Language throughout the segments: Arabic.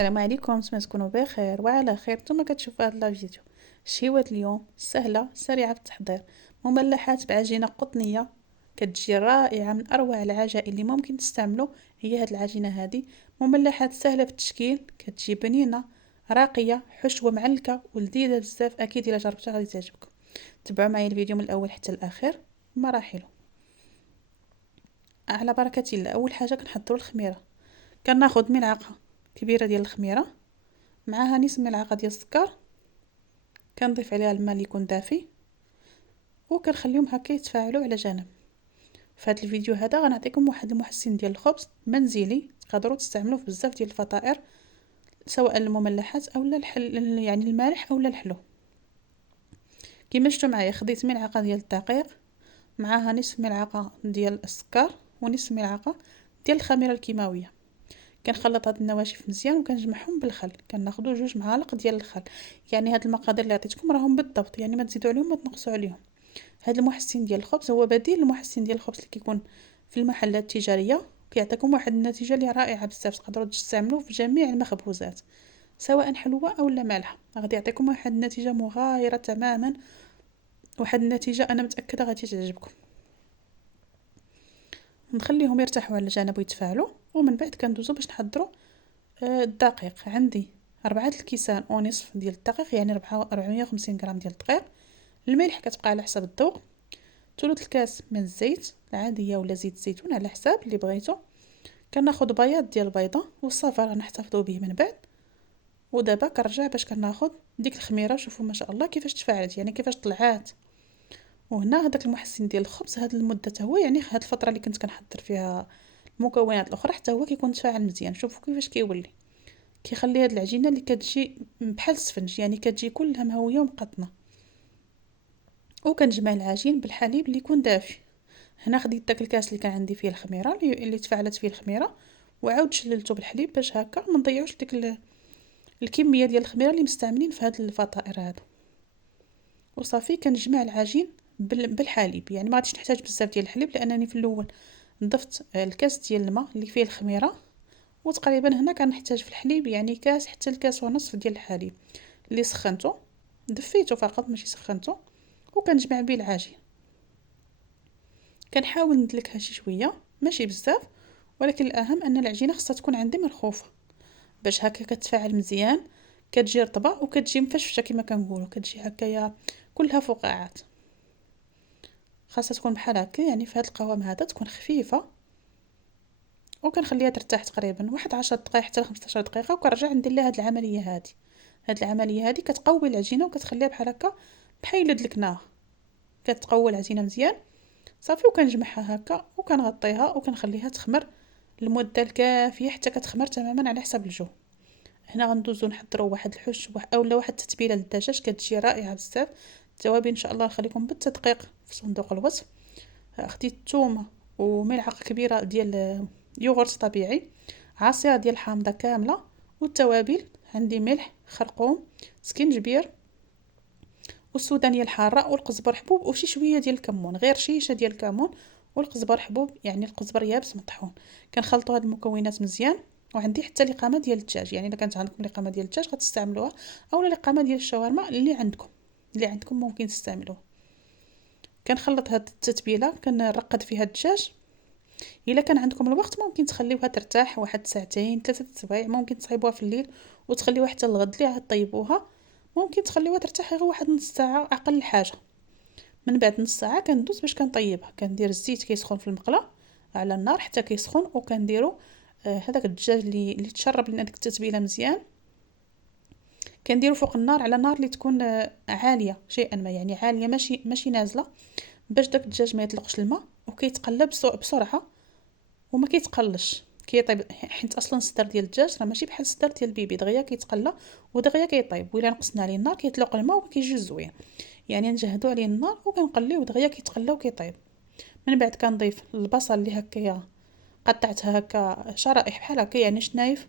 السلام عليكم، نتمنى تكونوا بخير وعلى خير. نتوما كتشوفوا هاد لا فيديو. شهيوات اليوم سهله سريعه في التحضير. مملحات بعجينه قطنيه كتجي رائعه، من اروع العجائن اللي ممكن تستعملوا هي هاد العجينه هذه. مملحات سهله في التشكيل، كتجي بنينه راقيه، حشوه معلكه ولذيذه بزاف. اكيد الا جربتوها غادي تعجبكم. تبعوا معايا الفيديو من الاول حتى الاخر مراحله. على بركه الله. اول حاجه كنحضروا الخميره. كناخذ ملعقه كبيره ديال الخميره، معاها نصف ملعقه ديال السكر، كنضيف عليها الماء اللي يكون دافي وكنخليهم هكا يتفاعلوا على جنب. في هذا الفيديو هذا غنعطيكم واحد المحسن ديال الخبز منزلي تقدروا تستعملوه في بزاف ديال الفطائر، سواء المملحات او الحل، يعني المالح او الحلو. كما شفتوا معايا خديت ملعقه ديال الدقيق، معاها نصف ملعقه ديال السكر ونصف ملعقه ديال الخميره الكيماويه. كنخلط هاد النواشف مزيان وكنجمعهم بالخل. كناخذوا 2 معالق ديال الخل. يعني هاد المقادير اللي عطيتكم راهم بالضبط، يعني ما تزيدوا عليهم ما تنقصوا عليهم. هاد المحسن ديال الخبز هو بديل المحسن ديال الخبز اللي كيكون في المحلات التجاريه، كيعطيكم واحد النتيجه اللي رائعه بزاف. تقدروا تستعملوه في جميع المخبوزات سواء حلوه او لا مالحه، غادي يعطيكم واحد النتيجه مغايره تماما، واحد النتيجه انا متاكده غادي تعجبكم. نخليهم يرتاحوا على جنب ويتفاعلوا، ومن بعد كندوزو باش نحضروا الدقيق. عندي 4 الكيسان ونصف ديال الدقيق، يعني 450 غرام ديال الدقيق. الملح كتبقى على حسب الذوق. ثلث الكاس من الزيت العاديه ولا زيت الزيتون على حساب اللي بغيتو. كناخذ بياض ديال البيضه والصفار نحتفظوا به من بعد. ودابا كنرجع باش كناخذ ديك الخميره. شوفوا ما شاء الله كيفاش تفاعلت، يعني كيفاش طلعات. وهنا هذاك المحسن ديال الخبز هاد المده هو، يعني هاد الفتره اللي كنت كنحضر فيها المكونات الاخرى حتى هو كيكون تفاعل مزيان. شوفوا كيفاش كيولي، كيخلي هاد العجينه اللي كتجي بحال السفنج، يعني كتجي كلها مهويه ومقطنه. وكنجمع العجين بالحليب اللي يكون دافي. هنا خديت داك الكاس اللي كان عندي فيه الخميره اللي تفاعلت فيه الخميره، وعاود شللته بالحليب باش هكا ما نضيعوش ديك الكميه ديال الخميره اللي مستعملين في هاد الفطائر هادو. وصافي كنجمع العجين بالحليب، يعني ما غاديش نحتاج بزاف ديال الحليب لانني في الاول ضفت الكاس ديال الماء اللي فيه الخميره. وتقريبا هنا كنحتاج في الحليب يعني كاس حتى الكاس ونصف ديال الحليب اللي سخنته، دفيته فقط ماشي سخنته. وكنجمع به العجين. كنحاول ندلكها شي شويه ماشي بزاف، ولكن الاهم ان العجينه خصها تكون عندي مرخوفه باش هكا كتفاعل مزيان، كتجي رطبه وكتجي مفشفشه كما كنقولوا، كتجي هكايا كلها فقاعات. خاصها تكون بحال هكا، يعني في هذا القوام هذا تكون خفيفه. وكنخليها ترتاح تقريبا واحد 10 دقائق حتى ل 15 دقيقه، وكنرجع ندير لها هذه العمليه هذه. هاد العمليه هذه كتقوي العجينه وكتخليها بحال هكا بحال دلكناها. كتقوي العجينه مزيان صافي. وكنجمعها هكا وكنغطيها وكنخليها تخمر المده الكافيه حتى كتخمر تماما على حسب الجو. هنا غندوزو نحضروا واحد الحش اولا واحد التتبيله للدجاج كتجي رائعه بزاف. التوابل ان شاء الله نخليكم بالتدقيق في صندوق الوصف. خديت الثومه وملعقه كبيره ديال يوغورت طبيعي، عصير ديال الحامضه كامله، والتوابل عندي ملح، خرقوم، سكينجبير، والسودانيه الحاره، والقزبر حبوب، وشي شويه ديال الكمون، غير شيشه ديال الكمون. والقزبر حبوب يعني القزبر يابس مطحون. كنخلطوا هاد المكونات مزيان. وعندي حتى لقامه ديال الدجاج، يعني الا كانت عندكم لقامه ديال الدجاج غتستعملوها، اولا لقامه ديال الشاورما اللي عندكم ممكن تستعملوها. كنخلط هاد التتبيله كنرقد فيها الدجاج. الا كان عندكم الوقت ممكن تخليوها ترتاح واحد ساعتين 3 سوايع، ممكن تصايبوها في الليل وتخليوها حتى الغد اللي عاد طيبوها. ممكن تخليوها ترتاح غير واحد نص ساعه اقل حاجه. من بعد نص ساعه كندوز باش كنطيبها. كندير الزيت كيسخن في المقله على النار حتى كيسخن، وكنديروا هذاك الدجاج اللي تشرب لنا ديك التتبيله مزيان. كنديروا فوق النار على نار اللي تكون عاليه شيئا ما، يعني عاليه ماشي نازله، باش داك الدجاج ما يطلقش الماء وكيتقلى بسرعه وما كيتقلش كيطيب. حيت اصلا الصدر ديال الدجاج راه ماشي بحال الصدر ديال البيبي، دغيا كيتقلى ودغيا كيطيب. وإلا نقصنا عليه النار كيطلق الماء وما كيجيش زوين. يعني نجهدوا عليه النار وكنقليوه دغيا كيتقلى وكيطيب. من بعد كنضيف البصل اللي هكايا قطعتها هكا شرائح بحال هكا يعني شنايف.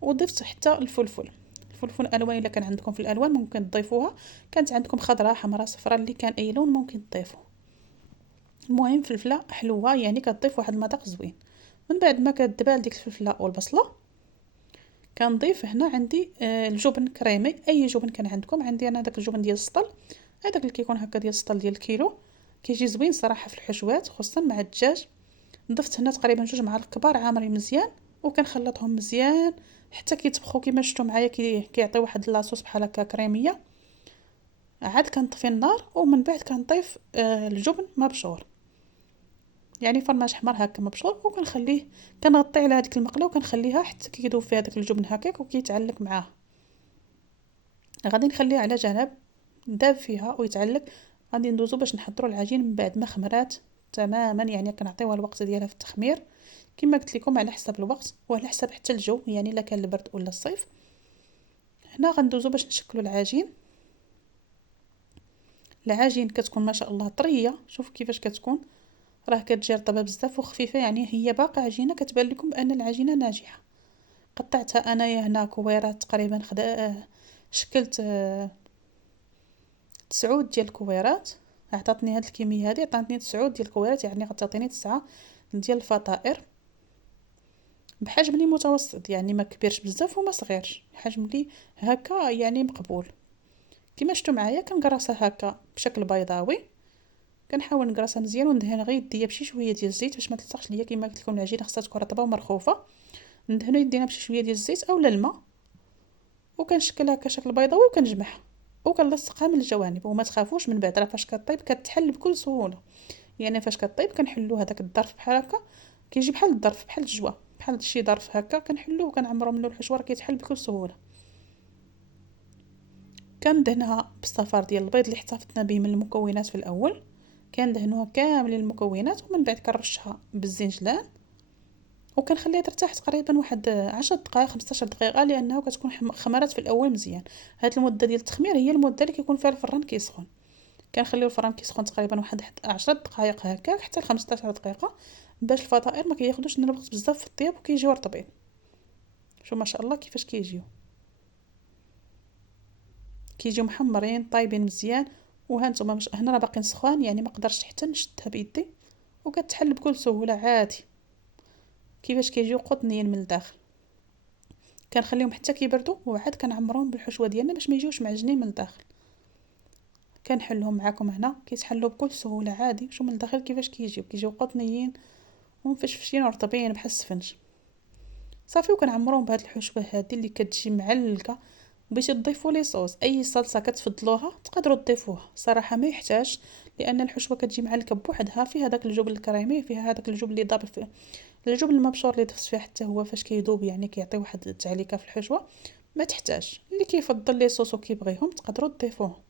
وضفت حتى الفلفل الالوان، الا كان عندكم في الالوان ممكن تضيفوها. كانت عندكم خضراء حمراء صفراء اللي كان اي لون ممكن تضيفوه. المهم فلفله حلوه يعني كتضيف واحد المذاق زوين. من بعد ما كتدبال ديك الفلفله والبصله كنضيف هنا عندي الجبن كريمي، اي جبن كان عندكم. عندي انا داك الجبن ديال السطل، هذاك اللي كيكون هكا ديال السطل ديال الكيلو، كيجي زوين صراحه في الحشوات خصوصا مع الدجاج. ضفت هنا تقريبا 2 معالق كبار عامرين مزيان، وكنخلطهم مزيان حتى كيطبخوا كما شفتوا معايا، كيعطي واحد لاصوص بحال هكا كريميه. عاد كنطفي النار ومن بعد كنضيف الجبن مبشور، يعني فرماج حمر هكا مبشور، وكنخليه كنغطي على هذيك المقله وكنخليها حتى كيذوب فيها داك الجبن هكاك وكيتعلق معاه. غادي نخليه على جنب داب فيها ويتعلق. غادي ندوزو باش نحضروا العجين من بعد ما خمرات تماما، يعني كنعطيوها الوقت ديالها في التخمير كما قلت لكم على حسب الوقت وعلى حسب حتى الجو، يعني الا كان البرد ولا الصيف. هنا غندوزو باش نشكلوا العجين. العجين كتكون ما شاء الله طريه، شوف كيفاش كتكون، راه كتجي رطبه بزاف وخفيفه، يعني هي باقا عجينه كتبان لكم بان العجينه ناجحه. قطعتها انايا هنا كويرات تقريبا شكلت 9 ديال الكويرات. عطاتني هاد الكميه هذه، عطاتني 9 ديال الكويرات، يعني غتعطيني 9 ديال الفطائر بحجم لي متوسط، يعني ما كبيرش بزاف وما صغيرش، حجم لي هكا يعني مقبول. كما شفتوا معايا كنقرصها هكا بشكل بيضاوي، كنحاول نقرصها مزيان وندهن غير يديا بشي شويه ديال الزيت باش ما تلصقش ليا. كما قلت لكم العجينه خصها تكون رطبه ومرخوفه، ندهنوا يدينا بشي شويه ديال الزيت اولا الماء، وكنشكلها هكا شكل بيضاوي وكنجمعها وكنلصقها من الجوانب. وما تخافوش من بعد، راه فاش كطيب كتحل بكل سهوله، يعني فاش كطيب كنحلو هذاك الظرف بحال هكا، كيجي بحال الظرف بحال الجوا بحال شي ظرف هكا، كنحلوه وكنعمرو منه الحشوه، كيتحل بكل سهوله. كندهنها بالصفار ديال البيض اللي احتفظنا به من المكونات في الاول، كندهنوها كاملين المكونات ومن بعد كنرشها بالزنجلان وكنخليها ترتاح تقريبا واحد 10 دقائق 15 دقيقه، لانه كتكون خمرات في الاول مزيان. هاد المده ديال التخمير هي المده اللي كيكون فيها الفران كيسخن، كنخليو الفران كيسخن تقريبا واحد 10 دقائق هكا حتى ل 15 دقيقه، باش الفطائر ما كياخذوش الوقت بزاف في الطياب وكيجيو رطبين. شوف ما شاء الله كيفاش كيجيو محمرين طايبين مزيان. وهانتوما مش هنا راه باقيين سخوان، يعني ما قدرتش حتى نشدها بيدي وكتحل بكل سهوله عادي. كيفاش كيجيو قطنيين من الداخل. كنخليهم حتى كيبردوا وعاد كنعمرهم بالحشوه ديالنا باش ما يجيوش معجنين من الداخل. كنحلهم معكم هنا كيتحلوا بكل سهوله عادي. شوف من الداخل كيفاش كيجيو قطنيين ومفشفشين ورطبين بحال السفنج. صافي وكنعمرهم بهاد الحشوه هذه اللي كتجي معلقه. بغيتي تضيفوا لي صوص اي صلصه كتفضلوها تقدروا تضيفوها، صراحه ما يحتاج، لان الحشوه كتجي معلقه بوحدها فيها داك الجبن الكريمي، فيها هذاك الجبن اللي ضاب فيه الجبن المبشور اللي ضفت فيه حتى هو فاش كيذوب، يعني كيعطي واحد التعليكه في الحشوه. ما تحتاج. اللي كيفضل لي صوص وكيبغيهم تقدروا تضيفوه،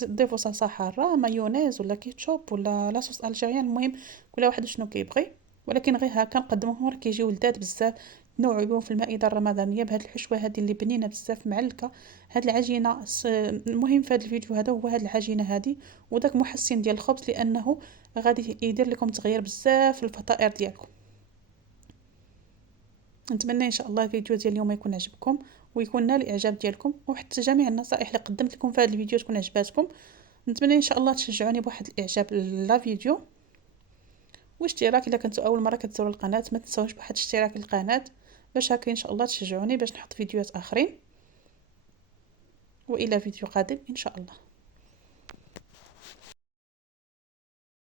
تضيفوا صلصه حاره مايونيز ولا كيتشوب ولا لاصوص الجيريان، المهم كل واحد شنو كيبغي. ولكن غير هكا نقدموهم راه كيجيو لذاذ بزاف. نوعوا بهم في المائده الرمضانيه بهاد الحشوه هذه اللي بنينه بزاف معلكه. هاد العجينه المهم في هذا الفيديو هذا هو هاد العجينه هذه وداك محسن ديال الخبز، لانه غادي يدير لكم تغيير بزاف في الفطائر ديالكم. نتمنى ان شاء الله الفيديو ديال اليوم يكون عجبكم ويكون نال الاعجاب ديالكم، وحتى جميع النصائح اللي قدمت لكم في هذا الفيديو تكون عجباتكم. نتمنى ان شاء الله تشجعوني بواحد الاعجاب لا فيديو واشتراك الا كنتو اول مره كتزوروا القناه. ما تنساوش بواحد اشتراك للقناه باش هكا ان شاء الله تشجعوني باش نحط فيديوهات اخرين. والى فيديو قادم ان شاء الله.